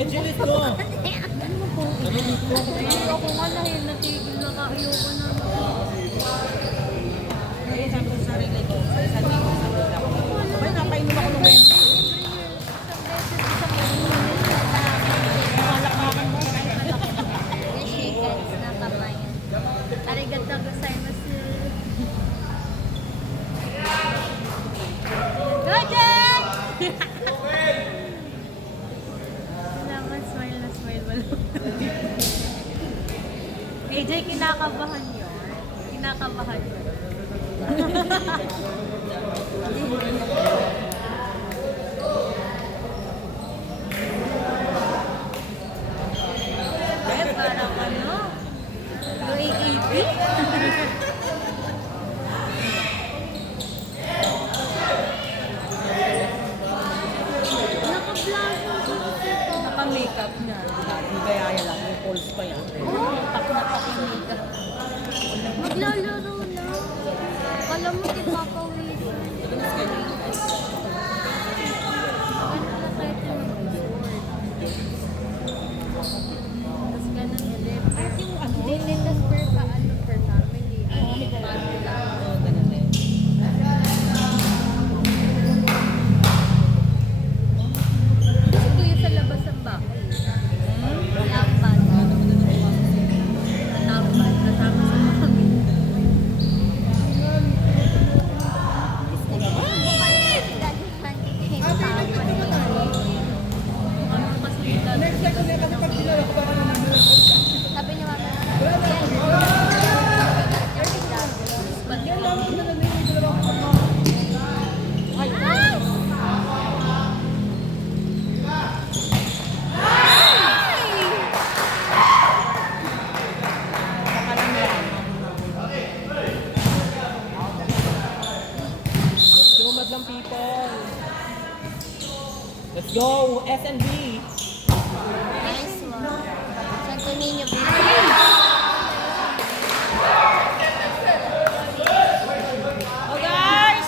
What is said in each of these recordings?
Jelis ko. Ano mo po? Ako nga dahil natigil na ayoko na. Eh, sabi ko sa sarili ko, sa isang linggo sa wala ko. Abay, napainom ako ng 20. Malakmakan mo. Shakers na kamay. Arigato gozaimasu. Gajan! Naman, smile na smile wala. AJ, kinakabahan yun. Kinakabahan yun. Eh, parang ano? UAAP? Naka-makeup na. Hindi kaya lang. Yung pulse pa yan. Tak na tak yung makeup. Maglalaro na. Kala mo di papawisan. Tunas ka niya. Ganun na tayo tinag-board. Tapos ganun ulit. Hindi nila per paano per family. Paano lang. Oo, ganun din. Gusto ko yun sa labas ng bahay. Lampan. Lampan. Kasama sa mami. Sabi niya mama, Let's go, madlang people. Let's go, SNB. nice one. Santo Niño, Oh, guys!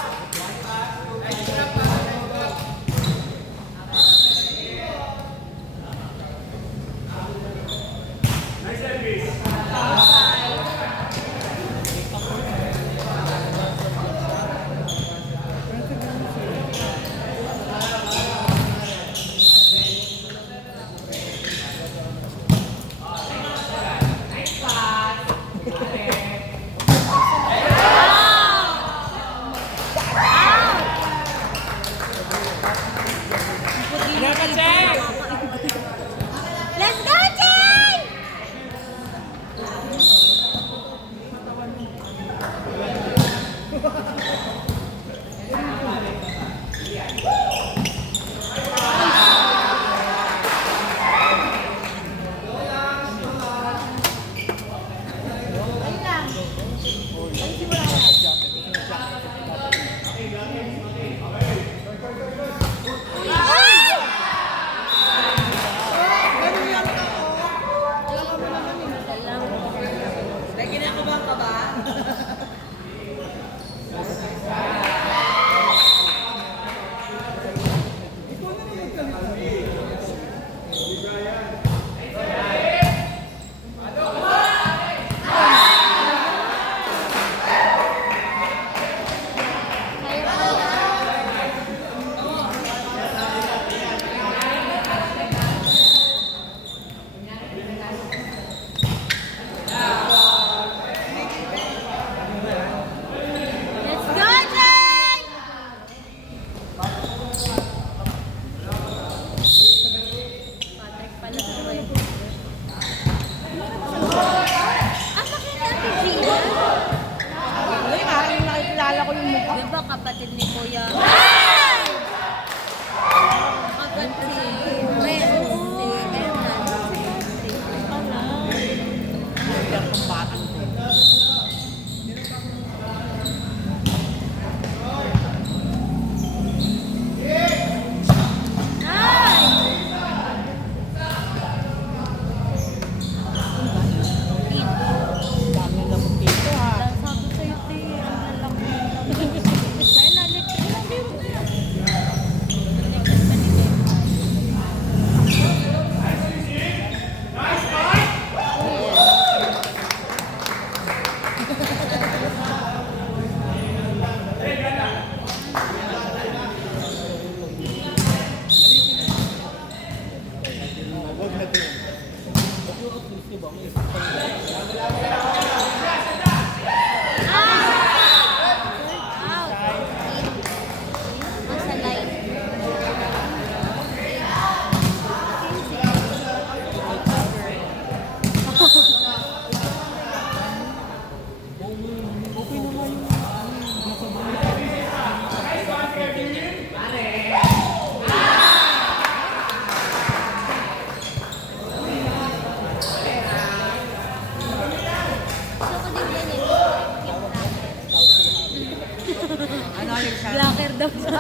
daw siya.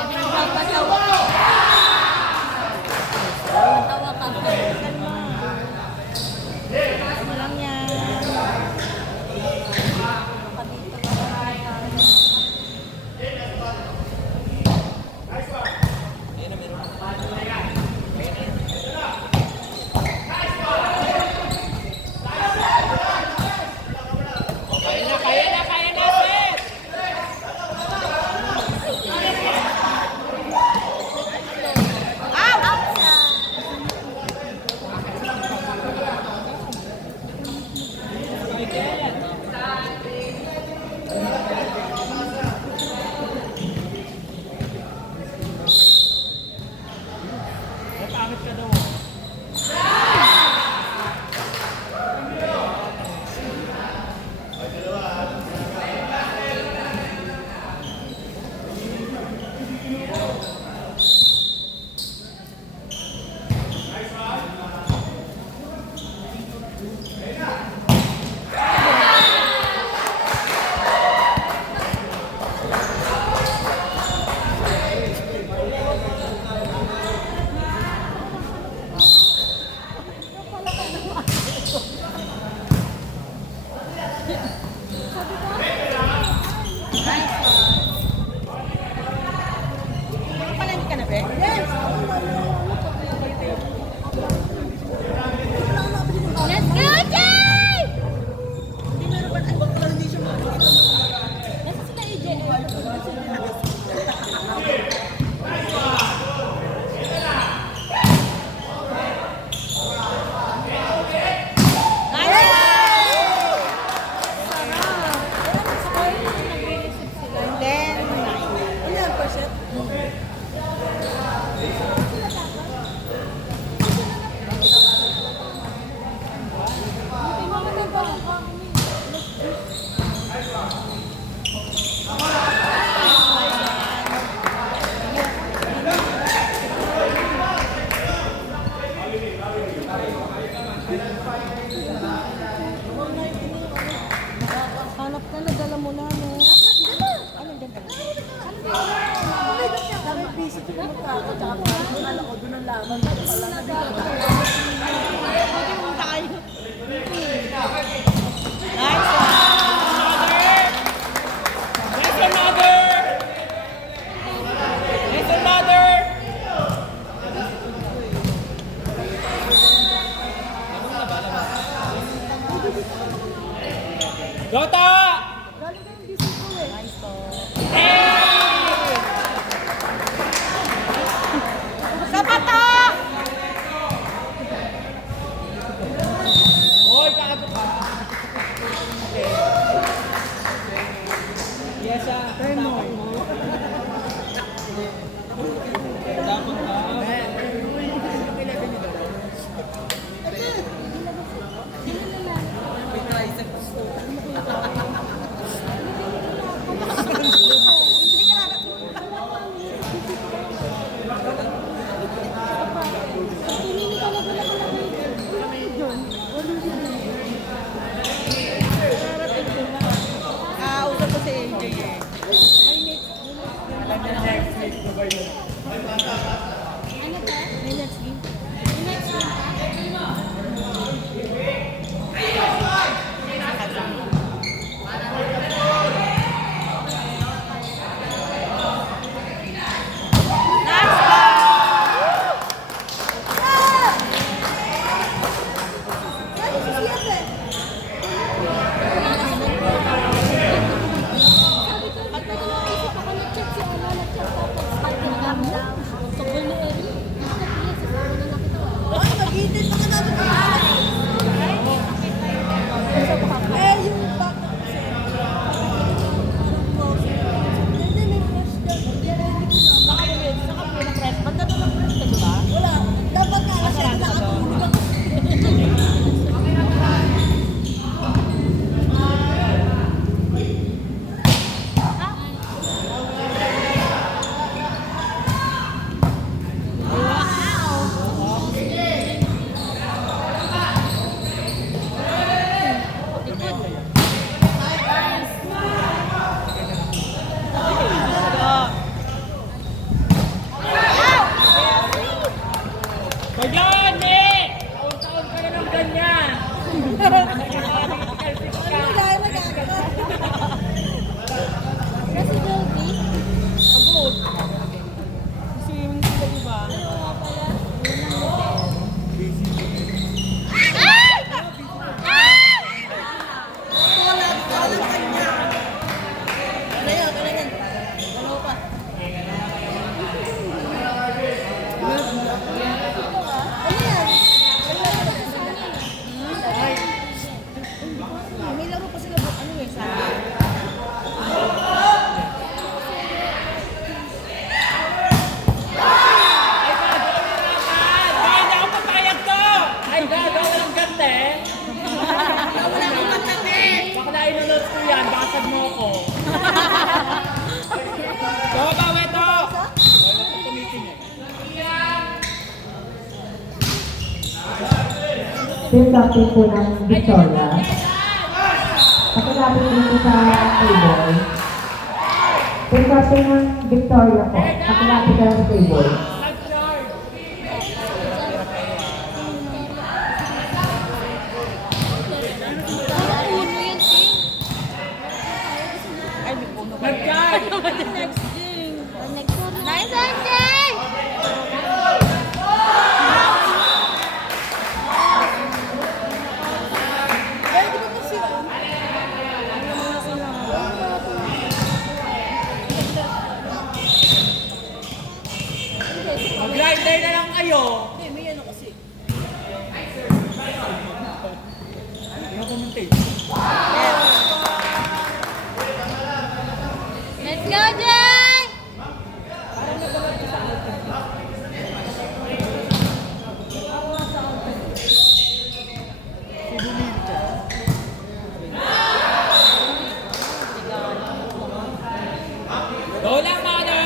Nagpapatawa. Tawa ka. Ano lang yan. Ano pala hindi ka na, Be? Yes! Let's go, Jay! Hindi meron ba? Ay, baka pala hindi siya makakita. Nasa sila AJ. Then, 9. Ano yan, percent? Hanap ka na, dala mo na, no? Ano, dyan ka na? Kami busy ko magkaka, tsaka alam ko doon ang laban. Pala na dito. Pwede mo tayo. Nice Jota! Galing kayong busy ko eh. Nice to. Sa bata! Hoy, kakatok ka. Yes, ah. Tapos mo. Tapos ka. May triceps. Huwag yun, Nick! Taon-taon ka na ng ganyan. Ano dahil nagkakaroon? Kasi Joby. Abot. Swimming sila, di ba? Ano nga pala? Unang level. Wala kanya. Ano yan? Ano yan? Ano pa? Ano yan? May laro pa sila. Ano eh? Sa Ay, hindi ako papayag to! Ay, gaga, walang ganda eh. wala akong magkate. Baka na inunod ko yan, basag mo ako. Go, bawi to! Wala ko tumiting eh. Team captain po ng Victoria. Pakilapit dito sa table. Team captain ng Victoria po. Pakilapit ka sa table. Lifeguard! Parang uno yan, Ting. Lifeguard! Next Ting. Next one. Nice one, Ting! Eh, di ba na sila? Mag-grinder na lang kayo. Hindi, may ano kasi. Ano kumunti? Let's go, Jay! Go lang, Mano!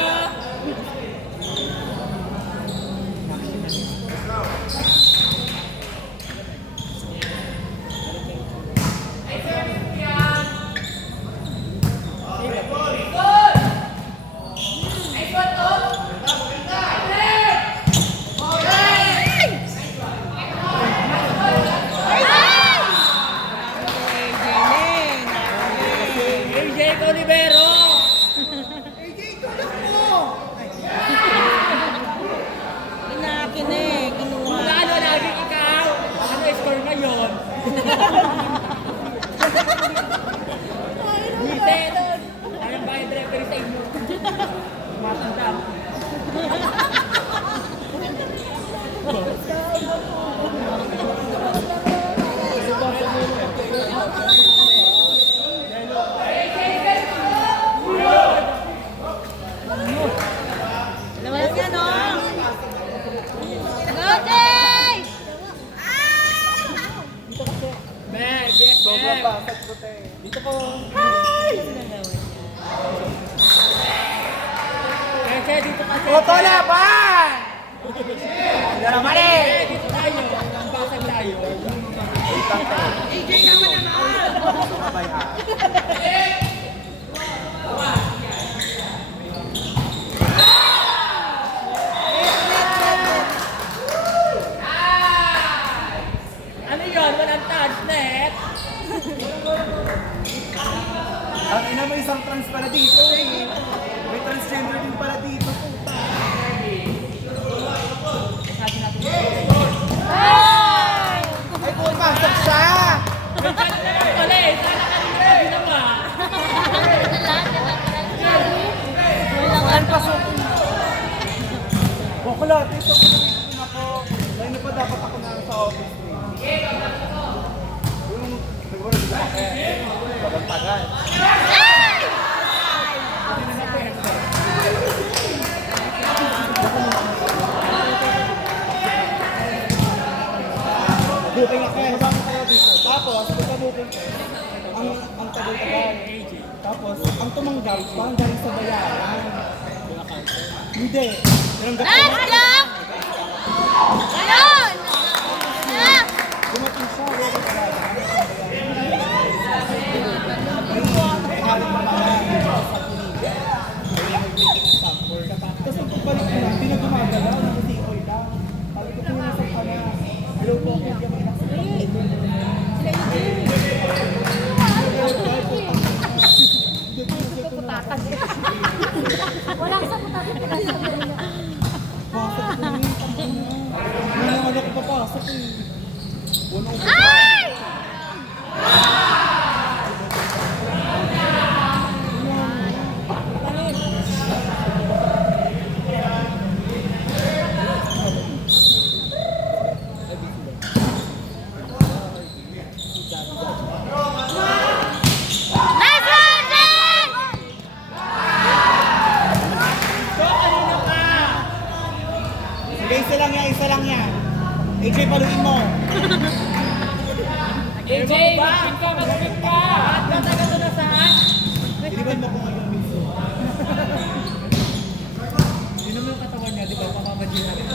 AJ Olivero! Inakin eh. Kinuha. Kung ano, laging ikaw! Ano score ngayon? Buisit! Anong bayad referee sa inyo? Matanda. Lawas yan, no? Go, Jay! Mer, dito ko. Kaya dito kasi. Oto laban! Yan naman eh! Dito tayo. Ang basag tayo. Ano yun? Walang touch net? Ang ina mo isang trans pala dito eh. May transgender din pala dito. Puta. Ay, pumasok siya! Nagkala na lang pala eh. Sana kanina pa ginawa. Saan pasok? Bakla, dito ko naman ako. Dahil na pa dapat ako na sa office eh. Yung siguro dito ako eh. Sobrang tagal. Booking ako eh. Habang tayo dito. Tapos, pagka-booking ko, ang tagal-tagal. Tapos, ang tumanggal, parang galing sa bayaran. Hindi. Tinanggap ko. Let's go! Ayun! Ah! Dumating siya. Wala ka May halit pa mga sa Pilipinas. May nag-meeting ng sample. Tapos, ang pagbalik ko lang, hindi na gumagalaw. Nakasikoy lang. Sabi ko, kung nasa Wala sa putatin ka sa dulo. Pasok ko yun. Ano naman ako papasok eh. Wala ko. Ay! Nice one, Jen! Sige, isa lang yan, isa lang yan. AJ, paluin mo. AJ, mag-win ka, mag-win ka! At lang taga to na saan? Diliban mo ko ngayon, Vince. Yun naman yung katawan niya, di ba? Pamamadin na rin.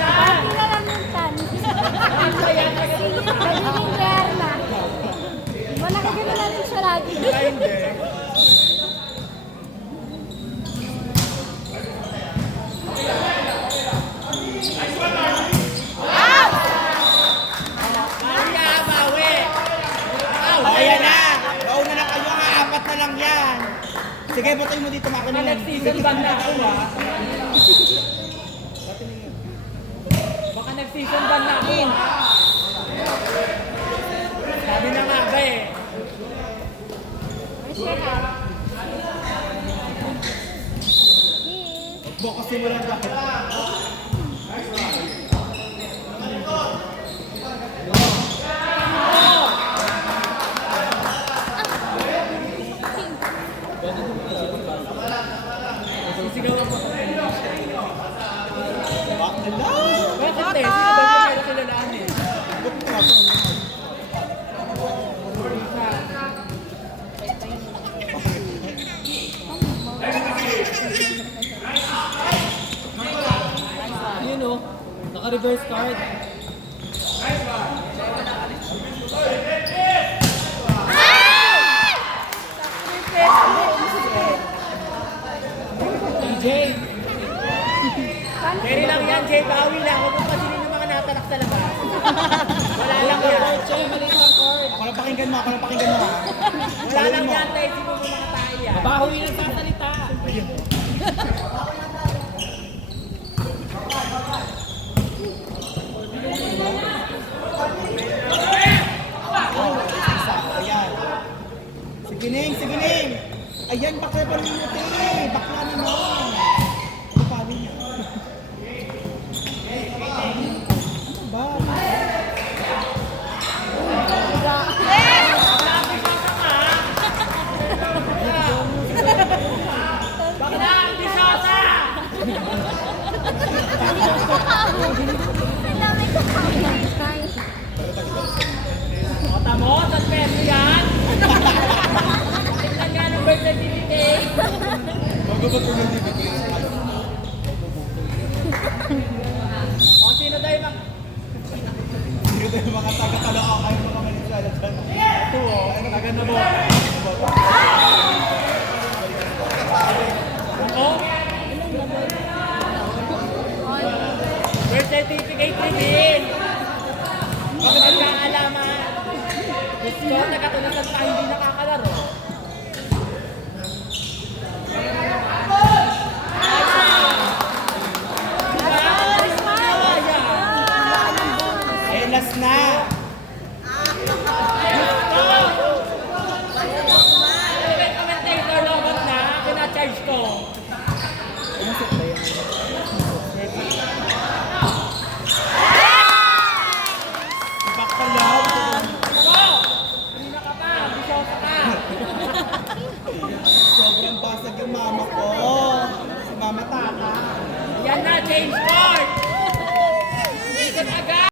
Parang nalamitan. Nagiging rare na. Diba nakagano natin siya lagi? Ay, hindi. Oh, ayan na. Mauna na kayo ha. Apat na lang yan. Sige, butay mo dito mga Baka kanila. nag-season ban na ako, ha? Baka nag-season ban na ako, ha? Sabi na nga ba eh. Bukas mo lang bakit. Sisigawan mo. Bakit na? Bakit eh? Sino ba yung meron kilalaan eh? Yun o. Naka-reverse card. TJ. Carry lang yan, Jay. Bawi lang. Huwag mong pasilin yung mga natalak sa labas. Wala lang yan. Maliit lang court. Ako lang pakinggan mo, ako lang pakinggan mo ha. Wala lang yan, Tay. Sino mo mga tayo yan? Mabahoy ng sasalita. Isa, ayan. Sige Ning, sige Ning. Ayan, bakla pa rin mo, bakla ni mo. Ano pa rin niya? Ano ba? Bakla ang bisota! Kota mo, saan pwede yan? Tingnan nga ng birth certificate. Bago ba ito ng DVD? O, sino tayo mak... Hindi tayo mga taga-talaka kayo mga manisala dyan. Ito o, taga na mo. O? Birth certificate reveal. Bakit ang kaalaman? Gusto, taga-tunasan pa hindi nakakalaro.